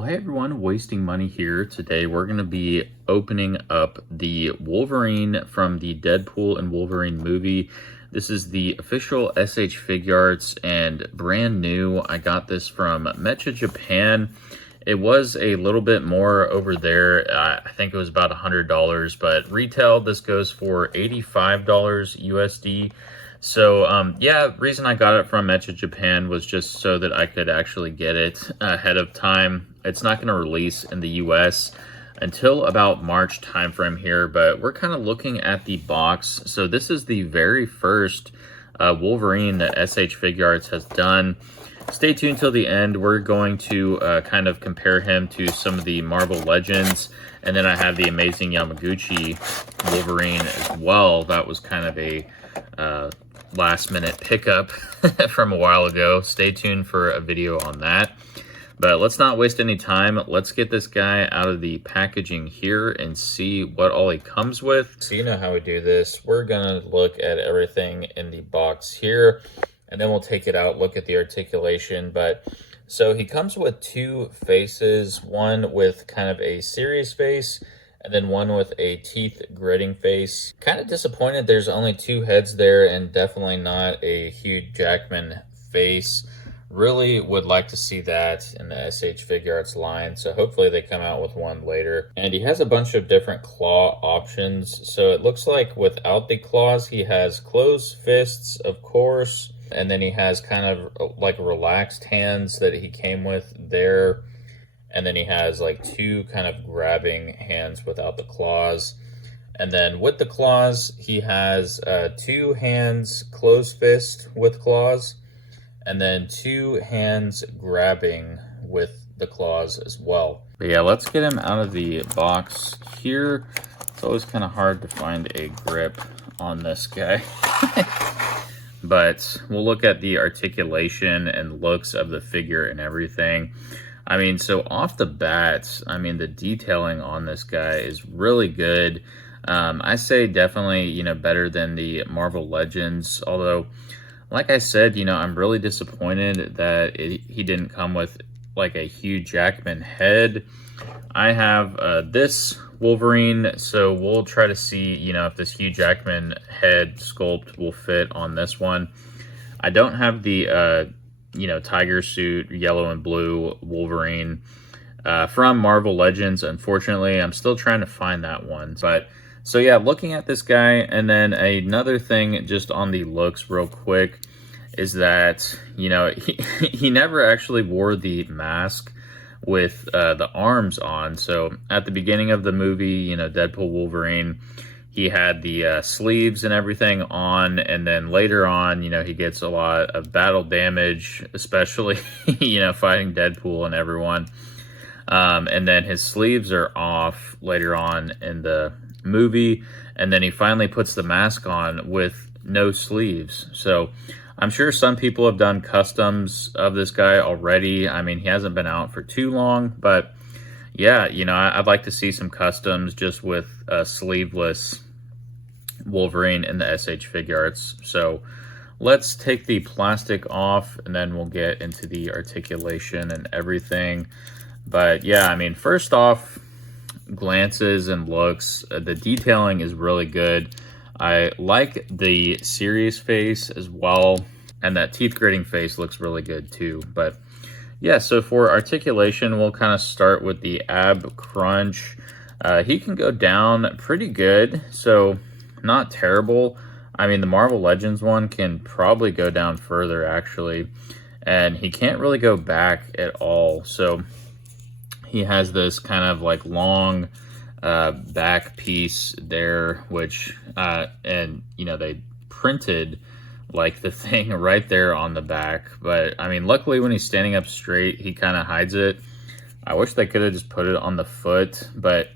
Well, hey everyone, Wasting Money here. Today we're going to be opening up the Wolverine from the Deadpool and Wolverine movie. This is the official SH Figuarts and brand new. I got this from Mecha Japan. It was a little bit more over there. I think it was about $100, but retail this goes for $85 USD. So, yeah, reason I got it from Mecha Japan was just so that I could actually get it ahead of time. It's not going to release in the US until about March timeframe here, but we're kind of looking at the box. So this is the very first Wolverine that SH Figuarts has done. Stay tuned till the end. We're going to kind of compare him to some of the Marvel Legends, and then I have the amazing Yamaguchi Wolverine as well. That was kind of a last minute pickup from a while ago. Stay tuned for a video on that. But let's not waste any time. Let's get this guy out of the packaging here and see what all he comes with. So you know how we do this. We're gonna look at everything in the box here, and then we'll take it out, look at the articulation. But so he comes with two faces, one with kind of a serious face, and then one with a teeth gritting face. Kind of disappointed there's only two heads there and definitely not a Hugh Jackman face. Really would like to see that in the SH Figuarts line, so hopefully they come out with one later. And he has a bunch of different claw options. So it looks like without the claws, he has closed fists, of course, and then he has kind of like relaxed hands that he came with there. And then he has like two kind of grabbing hands without the claws. And then with the claws, he has two hands closed fist with claws, and then two hands grabbing with the claws as well. But yeah, let's get him out of the box here. It's always kind of hard to find a grip on this guy. But we'll look at the articulation and looks of the figure and everything. I mean, so off the bat, I mean, the detailing on this guy is really good. I say definitely, you know, better than the Marvel Legends. Although, like I said, you know, I'm really disappointed that he didn't come with like a Hugh Jackman head. I have this Wolverine, so we'll try to see, you know, if this Hugh Jackman head sculpt will fit on this one. I don't have the you know, tiger suit, yellow and blue Wolverine from Marvel Legends. Unfortunately, I'm still trying to find that one. But so yeah, looking at this guy, and then another thing just on the looks real quick is that, you know, he never actually wore the mask with the arms on. So at the beginning of the movie, you know, Deadpool Wolverine, he had the sleeves and everything on, and then later on, you know, he gets a lot of battle damage, especially, you know, fighting Deadpool and everyone. And then his sleeves are off later on in the movie, and then he finally puts the mask on with no sleeves. So I'm sure some people have done customs of this guy already. I mean, he hasn't been out for too long, but yeah, you know, I'd like to see some customs just with a sleeveless Wolverine in the SH Figuarts. So let's take the plastic off, and then we'll get into the articulation and everything. But yeah, I mean, first off, glances and looks, the detailing is really good. I like the serious face as well, and that teeth gritting face looks really good too. But yeah, so for articulation, we'll kind of start with the ab crunch. He can go down pretty good, so not terrible. I mean, the Marvel Legends one can probably go down further, actually, and he can't really go back at all. So he has this kind of like long back piece there, which, and, you know, they printed like the thing right there on the back. But I mean, luckily when he's standing up straight, he kind of hides it. I wish they could have just put it on the foot, but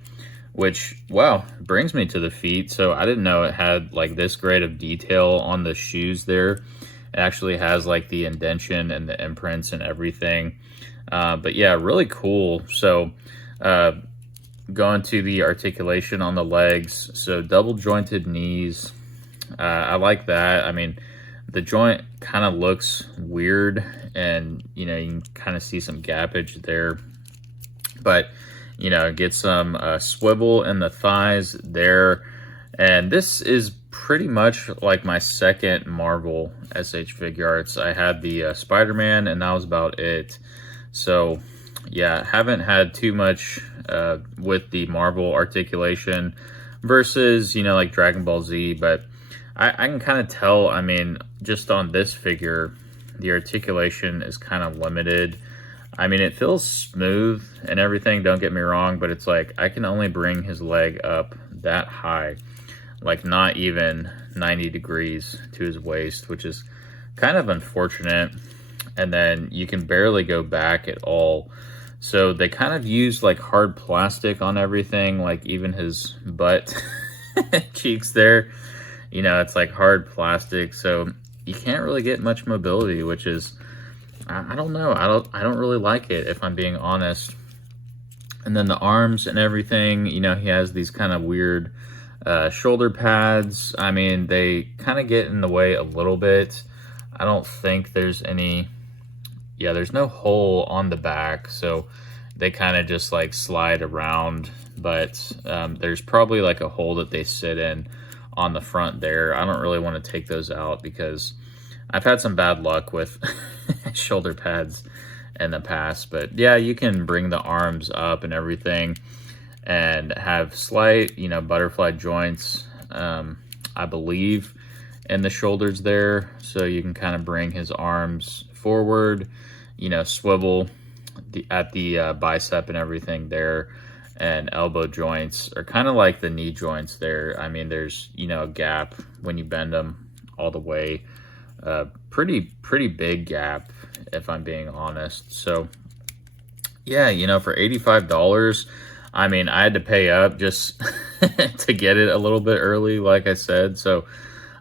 which, wow, brings me to the feet. So I didn't know it had like this great of detail on the shoes there. It actually has like the indentation and the imprints and everything. But yeah, really cool. So going to the articulation on the legs, so double jointed knees. I like that. I mean, the joint kind of looks weird, and you know, you can kind of see some gappage there. but you know, get some swivel in the thighs there. And this is pretty much like my second Marvel SH Figuarts. I had the Spider-Man, and that was about it. So yeah, haven't had too much with the Marvel articulation versus, you know, like Dragon Ball Z, but I can kind of tell, I mean, just on this figure, the articulation is kind of limited. I mean, it feels smooth and everything, don't get me wrong, but it's like I can only bring his leg up that high, like not even 90 degrees to his waist, which is kind of unfortunate. And then you can barely go back at all. So they kind of use like hard plastic on everything, like even his butt cheeks there. You know, it's like hard plastic, so you can't really get much mobility, which is, I don't know, I don't really like it, if I'm being honest. And then the arms and everything, you know, he has these kind of weird shoulder pads. I mean, they kind of get in the way a little bit. I don't think there's any, yeah, there's no hole on the back, so they kind of just like slide around, but there's probably like a hole that they sit in on the front there. I don't really want to take those out because I've had some bad luck with shoulder pads in the past. But yeah, you can bring the arms up and everything and have slight, you know, butterfly joints, I believe, in the shoulders there. So you can kind of bring his arms forward, you know, swivel at the bicep and everything there. And elbow joints are kind of like the knee joints there. I mean, there's, you know, a gap when you bend them all the way. Pretty big gap, if I'm being honest. So yeah, you know, for $85, I mean, I had to pay up just to get it a little bit early, like I said. So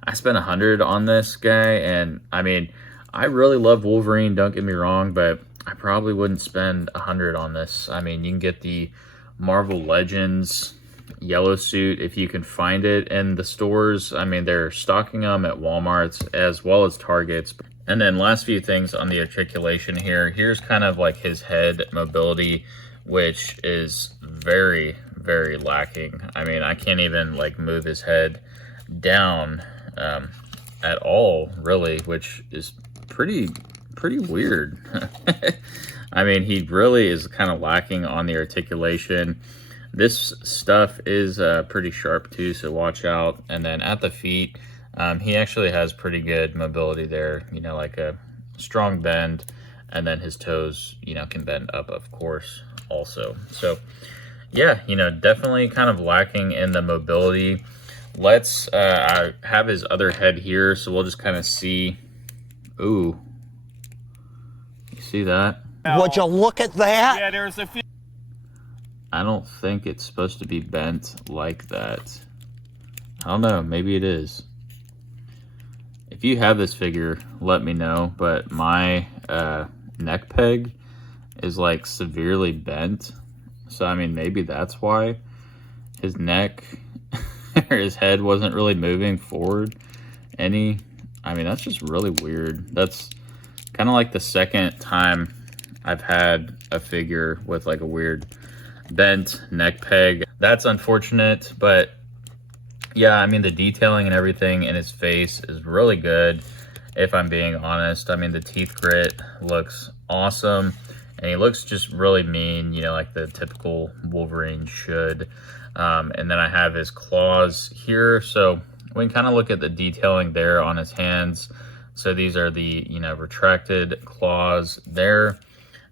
I spent $100 on this guy, and I mean, I really love Wolverine, don't get me wrong, but I probably wouldn't spend $100 on this. I mean, you can get the Marvel Legends yellow suit if you can find it in the stores. I mean, they're stocking them at Walmart's as well as Target's. And then last few things on the articulation here. Here's kind of like his head mobility, which is very, very lacking. I mean, I can't even like move his head down at all, really, which is pretty weird. I mean, he really is kind of lacking on the articulation. This stuff is pretty sharp too, so watch out. And then at the feet, he actually has pretty good mobility there, you know, like a strong bend. And then his toes, you know, can bend up, of course, also. So yeah, you know, definitely kind of lacking in the mobility. Let's I have his other head here, so we'll just kind of see. Ooh, you see that? Would you look at that? Yeah, there's a few. I don't think it's supposed to be bent like that. I don't know, maybe it is. If you have this figure, let me know, but my neck peg is like severely bent. So, I mean, maybe that's why his neck or his head wasn't really moving forward any. I mean, that's just really weird. That's kind of like the second time I've had a figure with like a weird bent neck peg. That's unfortunate, but yeah, I mean, the detailing and everything in his face is really good, if I'm being honest. I mean, the teeth grit looks awesome, and he looks just really mean, you know, like the typical Wolverine should. And then I have his claws here, so we can kind of look at the detailing there on his hands. So these are the, you know, retracted claws there.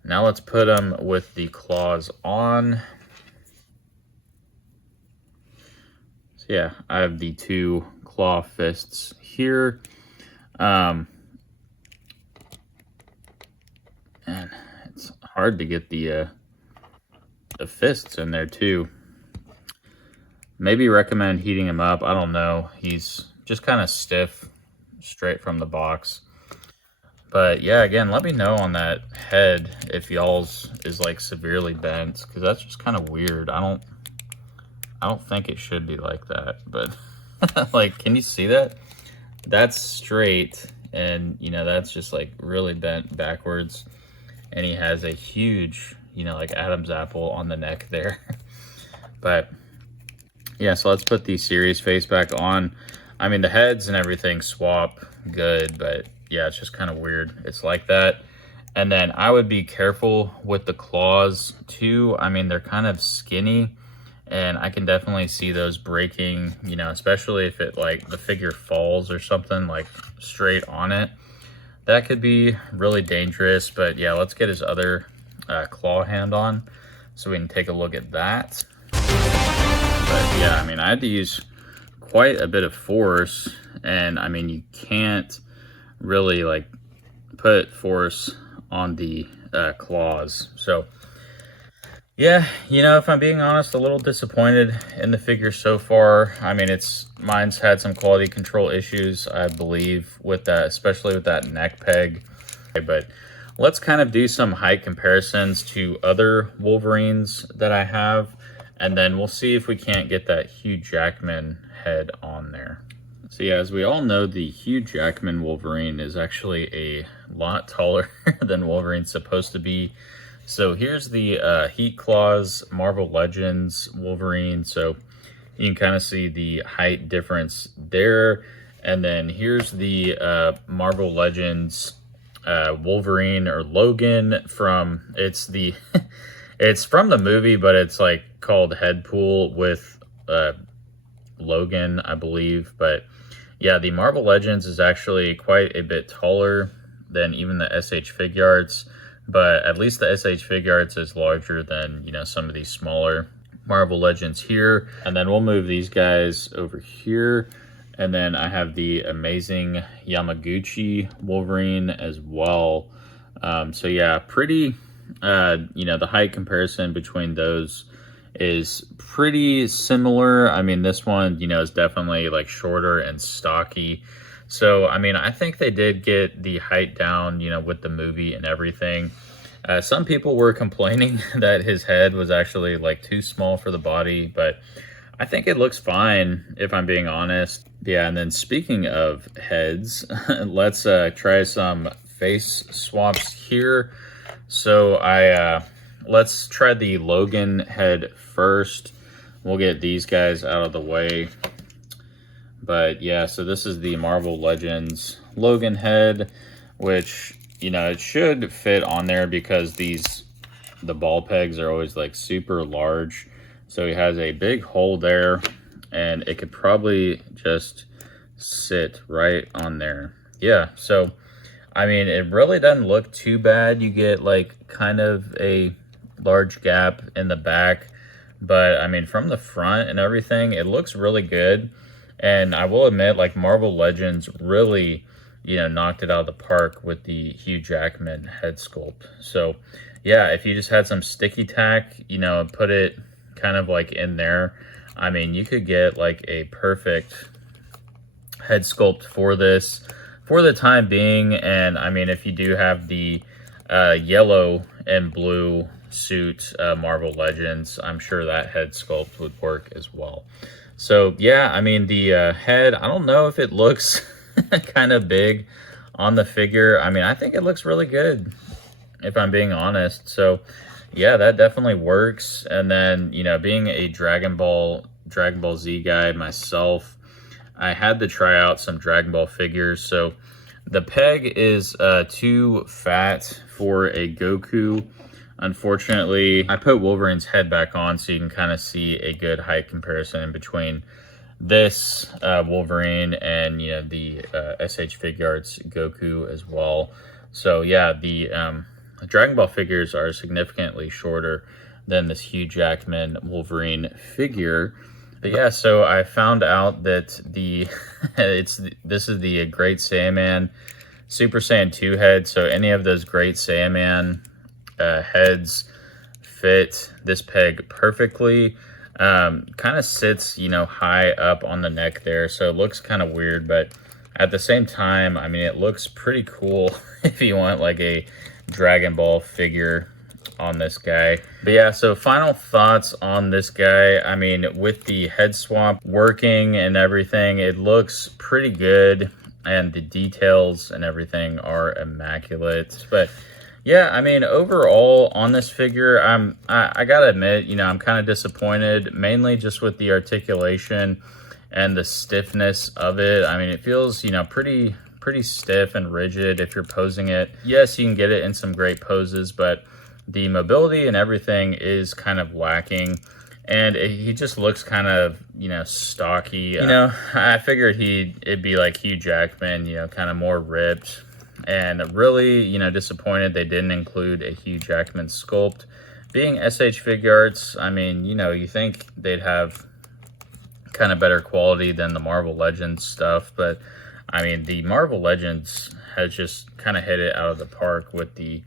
Now let's put them with the claws on. So yeah, I have the two claw fists here. And it's hard to get the fists in there too. Maybe recommend heating him up. I don't know. He's just kind of stiff straight from the box. But yeah, again, let me know on that head if y'all's is like severely bent, because that's just kind of weird. I don't think it should be like that, but like, can you see that? That's straight, and you know, that's just like really bent backwards. And he has a huge you know, like Adam's apple on the neck there. But yeah, so let's put the series face back on. I mean, the heads and everything swap good, but yeah, it's just kind of weird. It's like that. And then I would be careful with the claws too. I mean, they're kind of skinny, and I can definitely see those breaking, you know, especially if it like the figure falls or something like straight on it. That could be really dangerous. But yeah, let's get his other claw hand on so we can take a look at that. But yeah, I mean, I had to use quite a bit of force, and I mean, you can't really like put force on the claws. So yeah, you know, if I'm being honest, a little disappointed in the figure so far. I mean, mine's had some quality control issues, I believe, with that, especially with that neck peg. But let's kind of do some height comparisons to other Wolverines that I have, and then we'll see if we can't get that Hugh Jackman head on there. So yeah, as we all know, the Hugh Jackman Wolverine is actually a lot taller than Wolverine's supposed to be. So here's the Heat Claws Marvel Legends Wolverine. So you can kind of see the height difference there. And then here's the Marvel Legends Wolverine or Logan from, it's from the movie, but it's like called Headpool with Logan, I believe. But yeah, the Marvel Legends is actually quite a bit taller than even the SH Figuarts, but at least the SH Figuarts is larger than, you know, some of these smaller Marvel Legends here. And then we'll move these guys over here. And then I have the amazing Yamaguchi Wolverine as well. So yeah, pretty, you know, the height comparison between those is pretty similar. I mean, this one, you know, is definitely like shorter and stocky. So, I mean, I think they did get the height down, you know, with the movie and everything. Some people were complaining that his head was actually like too small for the body, but I think it looks fine if I'm being honest. Yeah, and then speaking of heads, let's try some face swaps here. So let's try the Logan head first. We'll get these guys out of the way. But yeah, so this is the Marvel Legends Logan head, which, you know, it should fit on there because the ball pegs are always like super large. So he has a big hole there, and it could probably just sit right on there. Yeah, so I mean, it really doesn't look too bad. You get like kind of a large gap in the back, but I mean, from the front and everything, it looks really good. And I will admit, like, Marvel Legends really, you know, knocked it out of the park with the Hugh Jackman head sculpt. So yeah, if you just had some sticky tack, you know, put it kind of like in there, I mean, you could get like a perfect head sculpt for this for the time being. And I mean, if you do have the yellow and blue suit Marvel Legends, I'm sure that head sculpt would work as well. So yeah, I mean, the head, I don't know if it looks kind of big on the figure. I mean, I think it looks really good, if I'm being honest. So yeah, that definitely works. And then, you know, being a Dragon Ball Z guy myself, I had to try out some Dragon Ball figures. So the peg is too fat for a Goku. Unfortunately, I put Wolverine's head back on so you can kind of see a good height comparison in between this Wolverine and, you know, the SH Figuarts Goku as well. So yeah, the Dragon Ball figures are significantly shorter than this Hugh Jackman Wolverine figure. But yeah, so I found out that this is the Great Saiyaman Super Saiyan 2 head. So any of those Great Saiyaman heads fit this peg perfectly. Kind of sits, you know, high up on the neck there, so it looks kind of weird, but at the same time, I mean, it looks pretty cool if you want like a Dragon Ball figure on this guy. But yeah, so final thoughts on this guy. I mean, with the head swap working and everything, it looks pretty good, and the details and everything are immaculate. But Yeah, I mean, overall on this figure, I gotta admit, you know, I'm kind of disappointed, mainly just with the articulation and the stiffness of it. I mean, it feels, you know, pretty stiff and rigid if you're posing it. Yes, you can get it in some great poses, but the mobility and everything is kind of lacking. And he just looks kind of, you know, stocky. You know, I figured it'd be like Hugh Jackman, you know, kind of more ripped. And really, you know, disappointed they didn't include a Hugh Jackman sculpt. Being SH Figuarts, I mean, you know, you think they'd have kind of better quality than the Marvel Legends stuff, but I mean, the Marvel Legends has just kind of hit it out of the park with the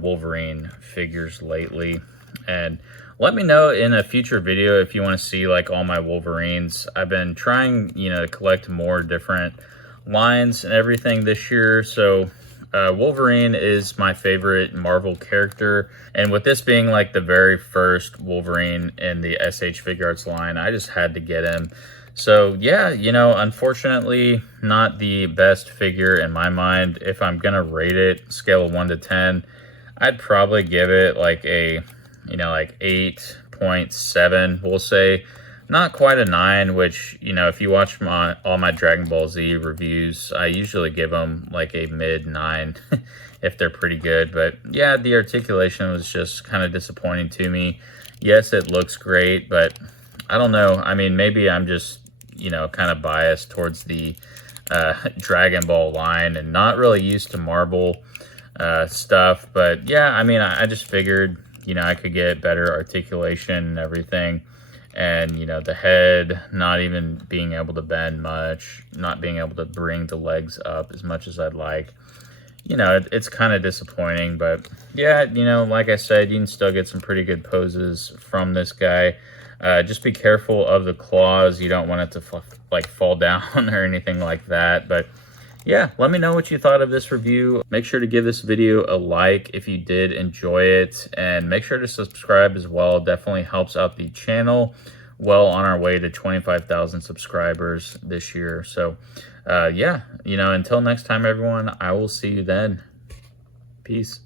Wolverine figures lately. And let me know in a future video if you want to see like all my Wolverines. I've been trying, you know, to collect more different lines and everything this year. So Wolverine is my favorite Marvel character. And with this being like the very first Wolverine in the SH Figuarts line, I just had to get him. So yeah, you know, unfortunately, not the best figure in my mind. If I'm gonna rate it, scale of 1 to 10, I'd probably give it like a, you know, like 8.7, we'll say. Not quite a 9, which, you know, if you watch all my Dragon Ball Z reviews, I usually give them like a mid 9 if they're pretty good. But yeah, the articulation was just kind of disappointing to me. Yes, it looks great, but I don't know. I mean, maybe I'm just, you know, kind of biased towards the Dragon Ball line and not really used to Marvel stuff. But yeah, I mean, I just figured, you know, I could get better articulation and everything. And, you know, the head not even being able to bend much, not being able to bring the legs up as much as I'd like. You know, it's kind of disappointing, but yeah, you know, like I said, you can still get some pretty good poses from this guy. Just be careful of the claws. You don't want it to like fall down or anything like that. But yeah, let me know what you thought of this review. Make sure to give this video a like if you did enjoy it, and make sure to subscribe as well. It definitely helps out the channel. Well on our way to 25,000 subscribers this year. So yeah, you know, until next time, everyone, I will see you then. Peace.